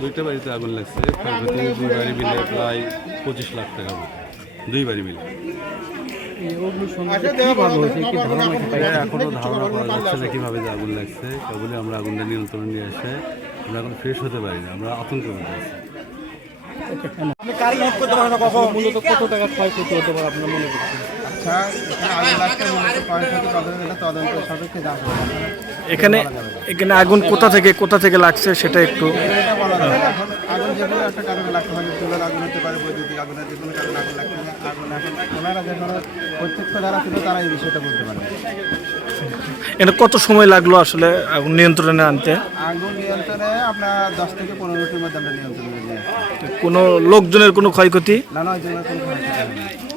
দুইটা বাড়িতে আগুন লাগছে, দুই বাড়ি মিলে প্রায় 25 লাখ টাকা, দুই বাড়ি মিলে। এখনো ধারণা করা যাচ্ছে না কিভাবে যে আগুন লাগছে। কেবলই আমরা আগুনটা নিয়ন্ত্রণে নিয়ে এসে আমরা এখন ফ্রেশ হতে পারি না, আমরা আতঙ্কের মধ্যে আছি। মূলত কত টাকা ক্ষয়ক্ষতি হতে পারে আপনার মনে করছেন? এখানে এখানে আগুন কোথা থেকে লাগছে সেটা একটু আগুন যেগুলো একটা কারণে লাগতে পারে, চুলের আগুন হতে পারে, বৈদ্যুতিক আগুনের যে কোনো কারণে আগুন লাগতে পারে। আগুন এখন ওনারা যেন প্রত্যক্ষ যারা ছিল তারা এই বিষয়টা বলতে পারে। এটা কত সময় লাগলো আসলে আগুন নিয়ন্ত্রণে আনতে? আগুন নিয়ন্ত্রণে আপনার 10 থেকে 15 মিনিটের মধ্যে আমরা নিয়ন্ত্রণে নিয়ে আসি। কোনো লোকজনের কোনো ক্ষয়ক্ষতি? না, ওই জন্য কোনো ক্ষয়ক্ষতি হয়নি।